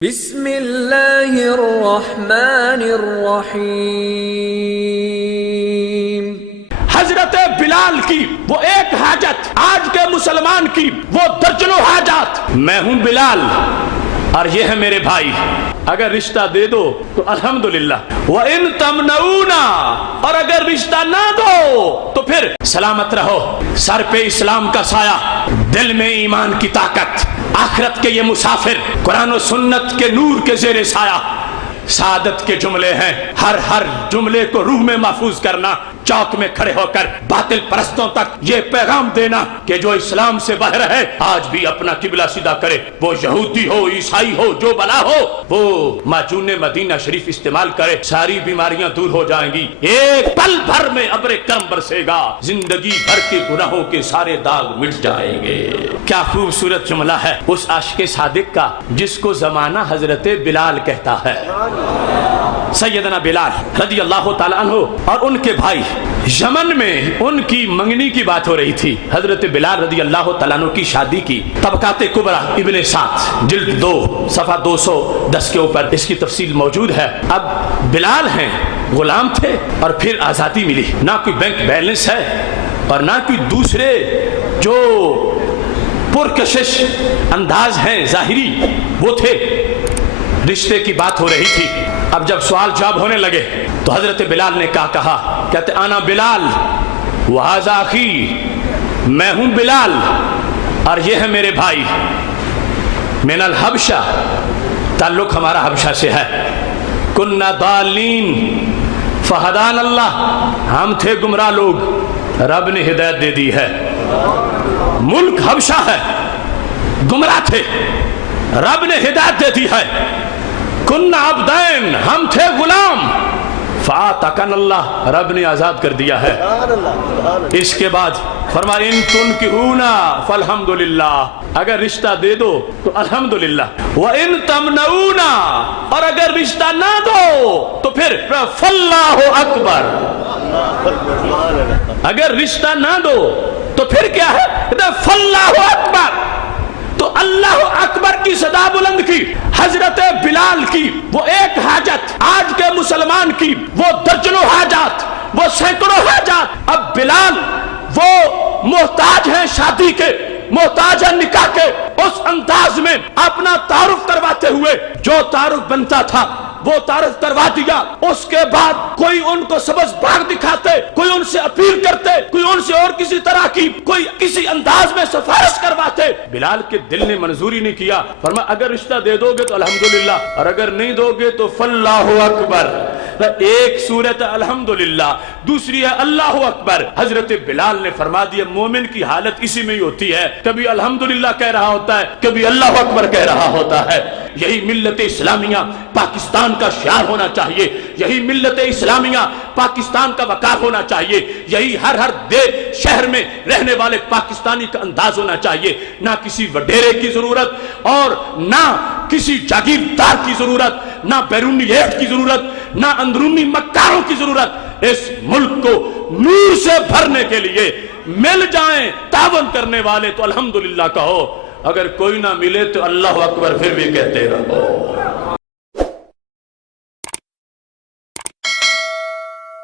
بسم اللہ الرحمن الرحیم۔ حضرت بلال کی وہ ایک حاجت، آج کے مسلمان کی وہ درجنوں حاجات۔ میں ہوں بلال اور یہ ہے میرے بھائی، اگر رشتہ دے دو تو الحمدللہ، وَإِن تَمْنَعُونَا، اور اگر رشتہ نہ دو تو پھر سلامت رہو۔ سر پہ اسلام کا سایہ، دل میں ایمان کی طاقت، آخرت کے یہ مسافر، قرآن و سنت کے نور کے زیر سایہ سعادت کے جملے ہیں۔ ہر جملے کو روح میں محفوظ کرنا، چوک میں کھڑے ہو کر باطل پرستوں تک یہ پیغام دینا کہ جو اسلام سے باہر ہے آج بھی اپنا قبلہ سیدھا کرے، وہ یہودی ہو، عیسائی ہو، جو بلا ہو، وہ معجون مدینہ شریف استعمال کرے، ساری بیماریاں دور ہو جائیں گی، ایک پل بھر میں ابر کرم برسے گا، زندگی بھر کے گناہوں کے سارے داغ مٹ جائیں گے۔ کیا خوبصورت جملہ ہے اس عاشق صادق کا جس کو زمانہ حضرت بلال کہتا ہے۔ سیدنا بلال رضی اللہ تعالیٰ عنہ اور ان کے بھائی، یمن میں ان کی منگنی کی بات ہو رہی تھی۔ حضرت بلال رضی اللہ تعالیٰ عنہ کی شادی کی، طبقات کبریٰ ابن سعد جلد 2 صفحہ 210 کے اوپر اس کی تفصیل موجود ہے۔ اب بلال ہیں، غلام تھے اور پھر آزادی ملی، نہ کوئی بینک بیلنس ہے اور نہ کوئی دوسرے جو پرکشش انداز ہیں ظاہری وہ تھے، رشتے کی بات ہو رہی تھی۔ اب جب سوال جواب ہونے لگے تو حضرت بلال نے کہا، کہتے انا بلال وہذا اخی، میں ہوں بلال اور یہ ہے میرے بھائی، من الحبشہ، تعلق ہمارا حبشہ سے ہے، کننا ضالین فہدان اللہ، ہم تھے گمراہ لوگ، رب نے ہدایت دے دی ہے۔ ملک حبشہ ہے، گمراہ تھے، رب نے ہدایت دے دی ہے۔ کننا عبدین، ہم تھے غلام، فآتقن اللہ، رب نے آزاد کر دیا ہے۔ اس کے بعد فرمایا ان تنکحونا فالحمدللہ، اگر رشتہ دے دو تو الحمدللہ، وَإِن تَمْنَعُونَا، اور اگر رشتہ نہ دو تو پھر فاللہ اکبر، اگر رشتہ نہ دو تو پھر کیا ہے، فاللہ اکبر، تو اللہ اکبر کی صدا بلند کی۔ حضرت بلال کی وہ ایک حاجت، آج کے مسلمان کی وہ درجنوں حاجات، وہ سینکڑوں حاجات۔ اب بلال وہ محتاج ہیں شادی کے، محتاج ہیں نکاح کے، اس انداز میں اپنا تعارف کرواتے ہوئے جو تعارف بنتا تھا وہ تعارف کروا دیا۔ اس کے بعد کوئی ان کو سبز باغ دکھاتے، کوئی ان سے اپیل کرتے، کوئی ان سے اور کسی طرح کی کوئی کسی انداز میں سفارش کرواتے۔ بلال کے دل نے منظوری نہیں کیا، فرمایا اگر رشتہ دے دو گے تو الحمدللہ اور اگر نہیں دو گے تو فاللہ اکبر۔ ایک صورت الحمدللہ، دوسری ہے اللہ اکبر۔ حضرت بلال نے فرما دیا مومن کی حالت اسی میں ہی ہوتی ہے، کبھی الحمدللہ کہہ رہا ہوتا ہے، کبھی اللہ اکبر کہہ رہا ہوتا ہے۔ یہی ملت اسلامیہ پاکستان کا شعار ہونا چاہیے، یہی ملت اسلامیہ پاکستان کا وقار ہونا چاہیے، یہی ہر شہر میں رہنے والے پاکستانی کا انداز ہونا چاہیے۔ نہ کسی وڈیرے کی ضرورت اور نہ کسی جاگیردار کی ضرورت، نہ بیرونی ایڈ کی ضرورت، نہ اندرونی مکاروں کی ضرورت۔ اس ملک کو نور سے بھرنے کے لیے مل جائیں تعاون کرنے والے تو الحمدللہ کہو، اگر کوئی نہ ملے تو اللہ اکبر پھر بھی کہتے رہو۔